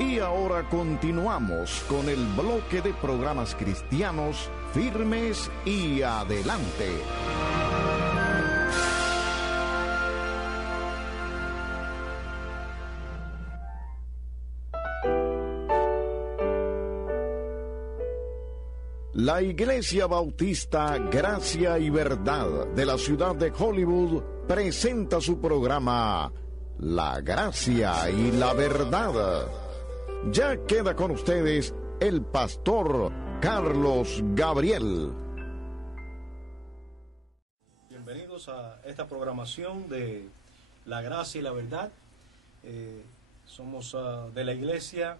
Y ahora continuamos con el bloque de programas cristianos firmes y adelante. La Iglesia Bautista Gracia y Verdad de la ciudad de Hollywood presenta su programa La Gracia y la Verdad. Ya queda con ustedes el pastor Carlos Gabriel. Bienvenidos a esta programación de La Gracia y la Verdad. Somos de la iglesia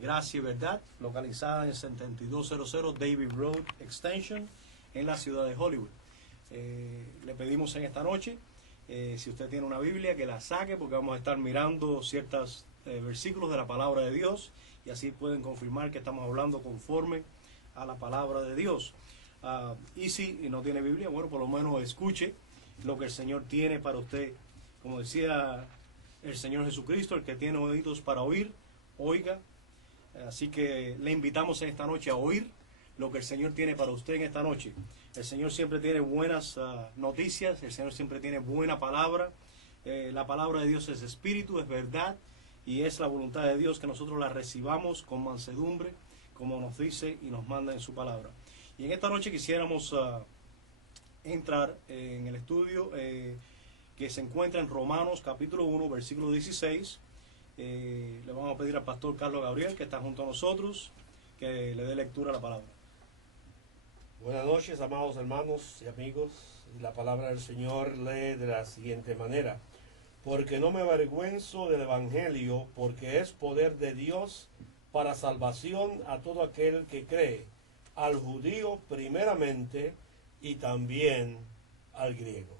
Gracia y Verdad, localizada en 7200 David Road Extension, en la ciudad de Hollywood. Le pedimos en esta noche, si usted tiene una Biblia, que la saque, porque vamos a estar mirando ciertos versículos de la palabra de Dios, y así pueden confirmar que estamos hablando conforme a la palabra de Dios. Y si no tiene Biblia, bueno, por lo menos escuche lo que el Señor tiene para usted. Como decía el Señor Jesucristo, el que tiene oídos para oír, oiga. Así que le invitamos en esta noche a oír lo que el Señor tiene para usted en esta noche. El Señor siempre tiene buenas noticias, el Señor siempre tiene buena palabra. La palabra de Dios es espíritu, es verdad, y es la voluntad de Dios que nosotros la recibamos con mansedumbre, como nos dice y nos manda en su palabra. Y en esta noche quisiéramos entrar en el estudio que se encuentra en Romanos capítulo 1, versículo 16. Le vamos a pedir al pastor Carlos Gabriel, que está junto a nosotros, que le dé lectura a la palabra. Buenas noches, amados hermanos y amigos. La palabra del Señor lee de la siguiente manera: porque no me avergüenzo del Evangelio, porque es poder de Dios para salvación a todo aquel que cree, al judío primeramente y también al griego.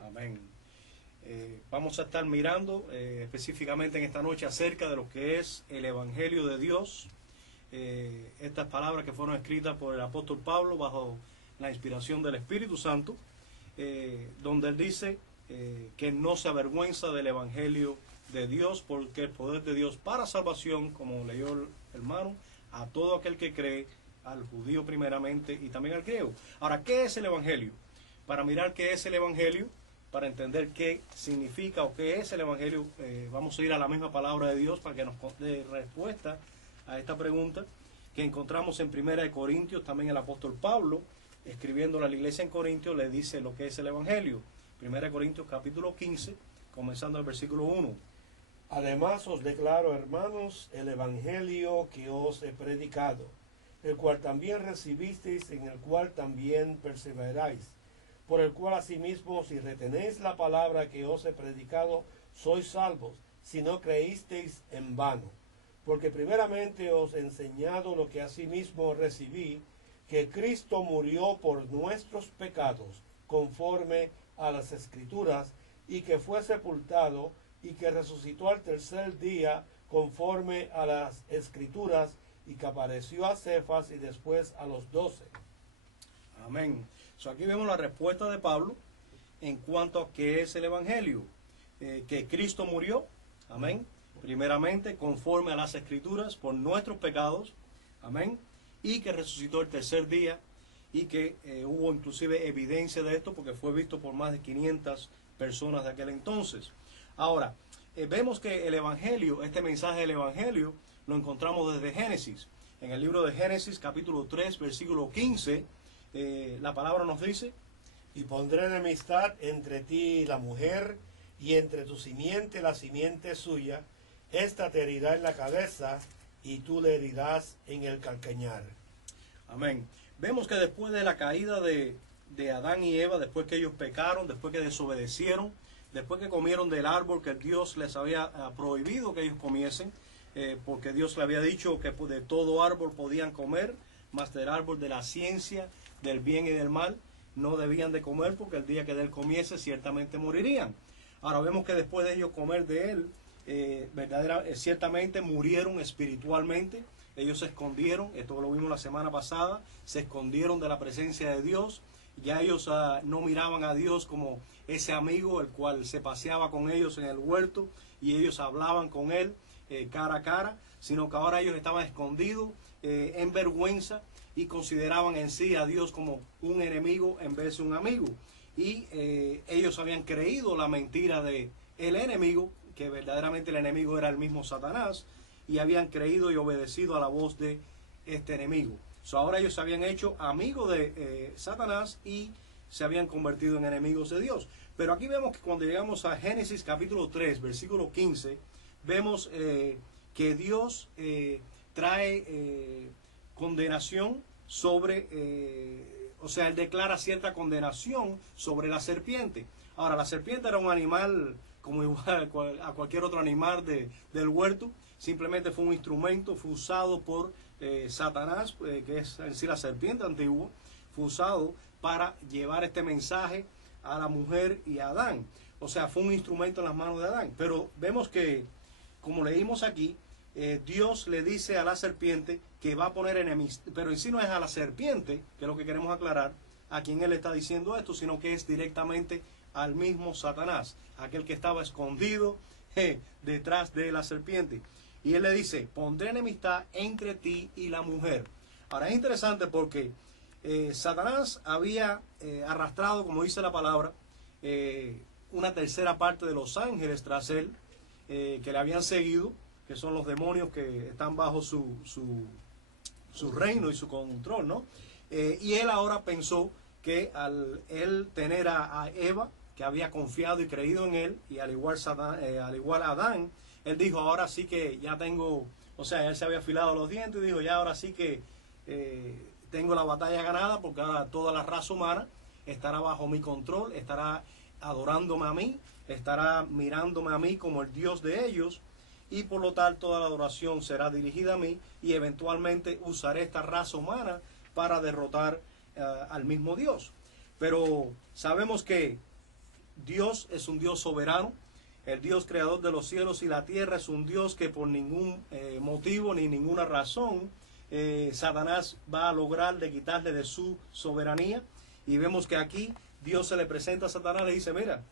Amén. Vamos a estar mirando específicamente en esta noche acerca de lo que es el Evangelio de Dios. Estas palabras que fueron escritas por el apóstol Pablo bajo la inspiración del Espíritu Santo, donde él dice que no se avergüenza del Evangelio de Dios, porque el poder de Dios para salvación, como leyó el hermano, a todo aquel que cree, al judío primeramente y también al griego. Ahora, ¿qué es el Evangelio? Para mirar qué es el Evangelio, para entender qué significa o qué es el Evangelio, vamos a ir a la misma palabra de Dios para que nos dé respuesta a esta pregunta que encontramos en 1 Corintios. También el apóstol Pablo, escribiendo a la iglesia en Corintios, le dice lo que es el Evangelio. 1 Corintios capítulo 15, comenzando el versículo 1. Además os declaro, hermanos, el Evangelio que os he predicado, el cual también recibisteis, en el cual también perseveráis, por el cual asimismo, si retenéis la palabra que os he predicado, sois salvos, si no creísteis en vano. Porque primeramente os he enseñado lo que asimismo recibí, que Cristo murió por nuestros pecados, conforme a las Escrituras, y que fue sepultado, y que resucitó al tercer día, conforme a las Escrituras, y que apareció a Cefas y después a los 12. Amén. Aquí vemos la respuesta de Pablo en cuanto a qué es el Evangelio. Que Cristo murió, amén, primeramente conforme a las Escrituras por nuestros pecados, amén, y que resucitó el tercer día, y que hubo inclusive evidencia de esto porque fue visto por más de 500 personas de aquel entonces. Ahora, vemos que el Evangelio, este mensaje del Evangelio, lo encontramos desde Génesis. En el libro de Génesis, capítulo 3, versículo 15, la palabra nos dice: y pondré enemistad entre ti y la mujer, y entre tu simiente la simiente suya. Esta te herirá en la cabeza, y tú le herirás en el calcañar. Amén. Vemos que después de la caída de Adán y Eva, después que ellos pecaron, después que desobedecieron, después que comieron del árbol que Dios les había prohibido que ellos comiesen, porque Dios le había dicho que de todo árbol podían comer, mas del árbol de la ciencia del bien y del mal no debían de comer, porque el día que de él comiese ciertamente morirían. Ahora vemos que después de ellos comer de él, ciertamente murieron espiritualmente. Ellos se escondieron, esto lo vimos la semana pasada, se escondieron de la presencia de Dios. Ya ellos no miraban a Dios como ese amigo el cual se paseaba con ellos en el huerto, y ellos hablaban con él cara a cara, sino que ahora ellos estaban escondidos en vergüenza y consideraban en sí a Dios como un enemigo en vez de un amigo. Y ellos habían creído la mentira de el enemigo, que verdaderamente el enemigo era el mismo Satanás, y habían creído y obedecido a la voz de este enemigo. Ahora ellos se habían hecho amigos de Satanás y se habían convertido en enemigos de Dios. Pero aquí vemos que cuando llegamos a Génesis capítulo 3, versículo 15, vemos que Dios trae condenación sobre, o sea, Él declara cierta condenación sobre la serpiente. Ahora, la serpiente era un animal como igual a cualquier otro animal del huerto. Simplemente fue un instrumento, fue usado por Satanás, que es en sí la serpiente antigua, fue usado para llevar este mensaje a la mujer y a Adán. O sea, fue un instrumento en las manos de Adán. Pero vemos que, como leímos aquí, Dios le dice a la serpiente que va a poner enemistad, pero en sí no es a la serpiente, que es lo que queremos aclarar, a quien Él está diciendo esto, sino que es directamente al mismo Satanás, aquel que estaba escondido detrás de la serpiente. Y Él le dice, pondré enemistad entre ti y la mujer. Ahora es interesante porque Satanás había arrastrado, como dice la palabra, una tercera parte de los ángeles tras él, que le habían seguido, que son los demonios que están bajo su reino y su control, ¿no? Y él ahora pensó que al él tener a Eva, que había confiado y creído en él, y al igual a Adán, él dijo, ahora sí que ya tengo, o sea, él se había afilado los dientes y dijo, ya ahora sí que tengo la batalla ganada, porque ahora toda la raza humana estará bajo mi control, estará adorándome a mí, estará mirándome a mí como el Dios de ellos, y por lo tal toda la adoración será dirigida a mí, y eventualmente usaré esta raza humana para derrotar al mismo Dios. Pero sabemos que Dios es un Dios soberano. El Dios creador de los cielos y la tierra es un Dios que por ningún motivo ni ninguna razón Satanás va a lograr de quitarle de su soberanía. Y vemos que aquí Dios se le presenta a Satanás y le dice, mira,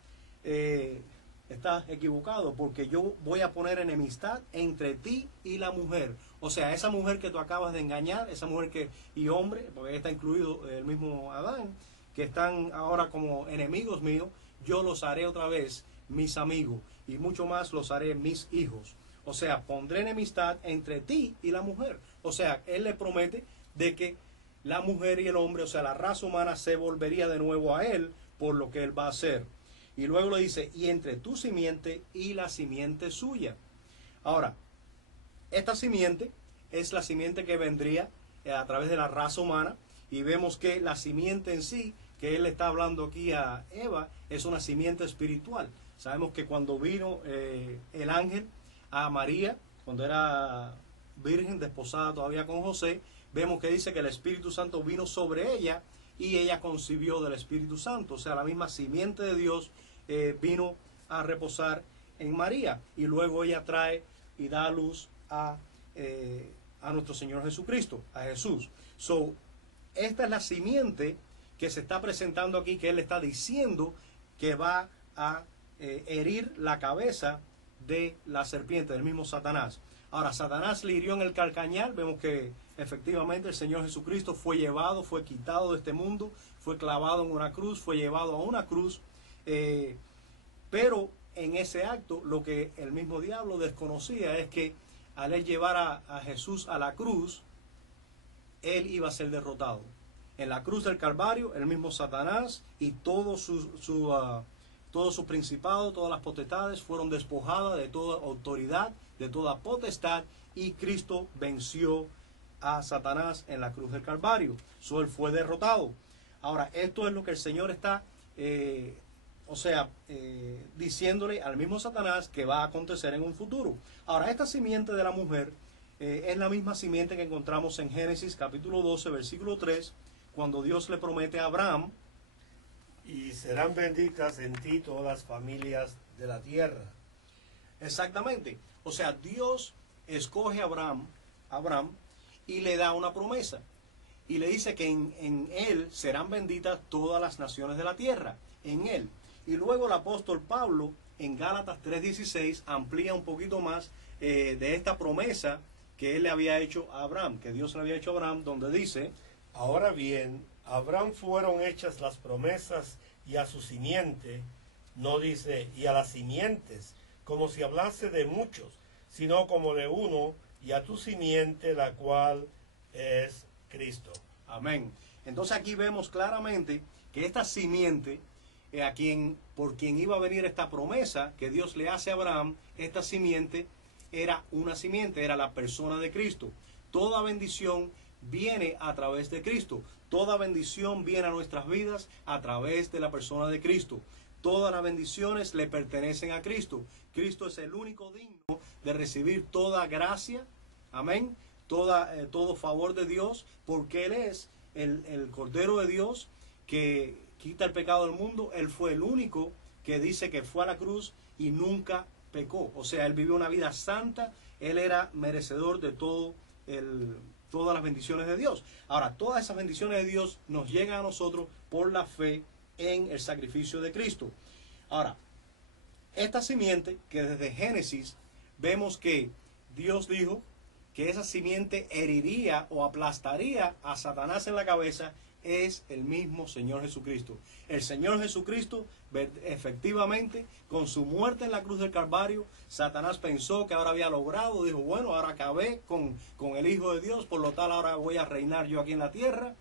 estás equivocado, porque yo voy a poner enemistad entre ti y la mujer. O sea, esa mujer que tú acabas de engañar, esa mujer y hombre, porque ahí está incluido el mismo Adán, que están ahora como enemigos míos, yo los haré otra vez mis amigos, y mucho más los haré mis hijos. O sea, pondré enemistad entre ti y la mujer. O sea, Él le promete de que la mujer y el hombre, o sea, la raza humana se volvería de nuevo a Él por lo que Él va a hacer. Y luego le dice, y entre tu simiente y la simiente suya. Ahora, esta simiente es la simiente que vendría a través de la raza humana, y vemos que la simiente en sí, que Él está hablando aquí a Eva, es una simiente espiritual. Sabemos que cuando vino el ángel a María, cuando era virgen, desposada todavía con José, vemos que dice que el Espíritu Santo vino sobre ella y ella concibió del Espíritu Santo. O sea, la misma simiente de Dios vino a reposar en María, y luego ella trae y da a luz a nuestro Señor Jesucristo, a Jesús. Esta es la simiente que se está presentando aquí, que Él está diciendo que va a herir la cabeza de la serpiente, del mismo Satanás. Ahora, Satanás le hirió en el calcañar. Vemos que efectivamente el Señor Jesucristo fue llevado, fue quitado de este mundo, fue clavado en una cruz, fue llevado a una cruz, pero en ese acto lo que el mismo diablo desconocía es que al él llevar a Jesús a la cruz, él iba a ser derrotado. En la cruz del Calvario, el mismo Satanás y todo su principado, todas las potestades fueron despojadas de toda autoridad, de toda potestad, y Cristo venció a Satanás en la cruz del Calvario. Él fue derrotado. Ahora, esto es lo que el Señor está, diciéndole al mismo Satanás que va a acontecer en un futuro. Ahora, esta simiente de la mujer es la misma simiente que encontramos en Génesis capítulo 12, versículo 3, cuando Dios le promete a Abraham, y serán benditas en ti todas las familias de la tierra. Exactamente. O sea, Dios escoge a Abraham y le da una promesa. Y le dice que en él serán benditas todas las naciones de la tierra. En él. Y luego el apóstol Pablo, en Gálatas 3:16, amplía un poquito más de esta promesa que él le había hecho a Abraham, que Dios le había hecho a Abraham, donde dice: ahora bien, a Abraham fueron hechas las promesas y a su simiente, no dice y a las simientes, como si hablase de muchos, sino como de uno, y a tu simiente, la cual es Cristo. Amén. Entonces aquí vemos claramente que esta simiente, por quien iba a venir esta promesa que Dios le hace a Abraham, esta simiente era una simiente, era la persona de Cristo. Toda bendición viene a través de Cristo. Toda bendición viene a nuestras vidas a través de la persona de Cristo. Todas las bendiciones le pertenecen a Cristo. Cristo es el único digno de recibir toda gracia, amén, todo favor de Dios, porque Él es el Cordero de Dios que quita el pecado del mundo. Él fue el único que dice que fue a la cruz y nunca pecó. O sea, Él vivió una vida santa. Él era merecedor de todas las bendiciones de Dios. Ahora, todas esas bendiciones de Dios nos llegan a nosotros por la fe en el sacrificio de Cristo. Ahora, esta simiente, que desde Génesis vemos que Dios dijo que esa simiente heriría o aplastaría a Satanás en la cabeza, es el mismo Señor Jesucristo. El Señor Jesucristo, efectivamente, con su muerte en la cruz del Calvario, Satanás pensó que ahora había logrado, dijo: bueno, ahora acabé con el Hijo de Dios, por lo tal ahora voy a reinar yo aquí en la tierra.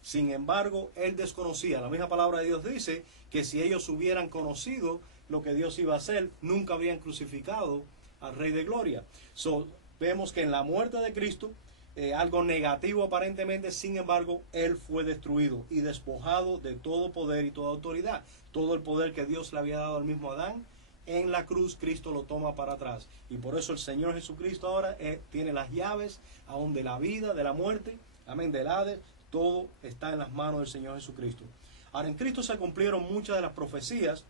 Sin embargo, él desconocía. La misma palabra de Dios dice que si ellos hubieran conocido lo que Dios iba a hacer, nunca habrían crucificado al Rey de Gloria. Vemos que en la muerte de Cristo, algo negativo aparentemente, sin embargo, Él fue destruido y despojado de todo poder y toda autoridad. Todo el poder que Dios le había dado al mismo Adán, en la cruz Cristo lo toma para atrás. Y por eso el Señor Jesucristo ahora tiene las llaves aún de la vida, de la muerte, amén, del Hades. Todo está en las manos del Señor Jesucristo. Ahora, en Cristo se cumplieron muchas de las profecías,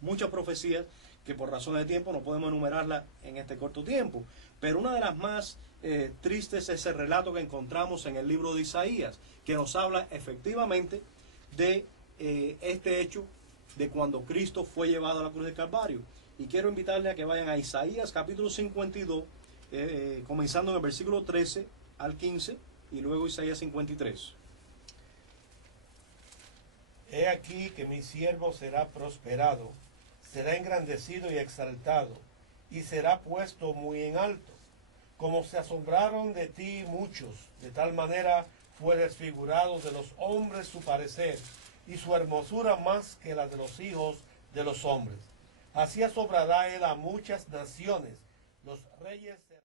muchas profecías que por razones de tiempo no podemos enumerarlas en este corto tiempo. Pero una de las más tristes es el relato que encontramos en el libro de Isaías, que nos habla efectivamente de este hecho de cuando Cristo fue llevado a la cruz del Calvario. Y quiero invitarle a que vayan a Isaías capítulo 52, comenzando en el versículo 13 al 15, y luego Isaías 53. He aquí que mi siervo será prosperado, será engrandecido y exaltado, y será puesto muy en alto. Como se asombraron de ti muchos, de tal manera fue desfigurado de los hombres su parecer, y su hermosura más que la de los hijos de los hombres. Así asombrará él a muchas naciones, los reyes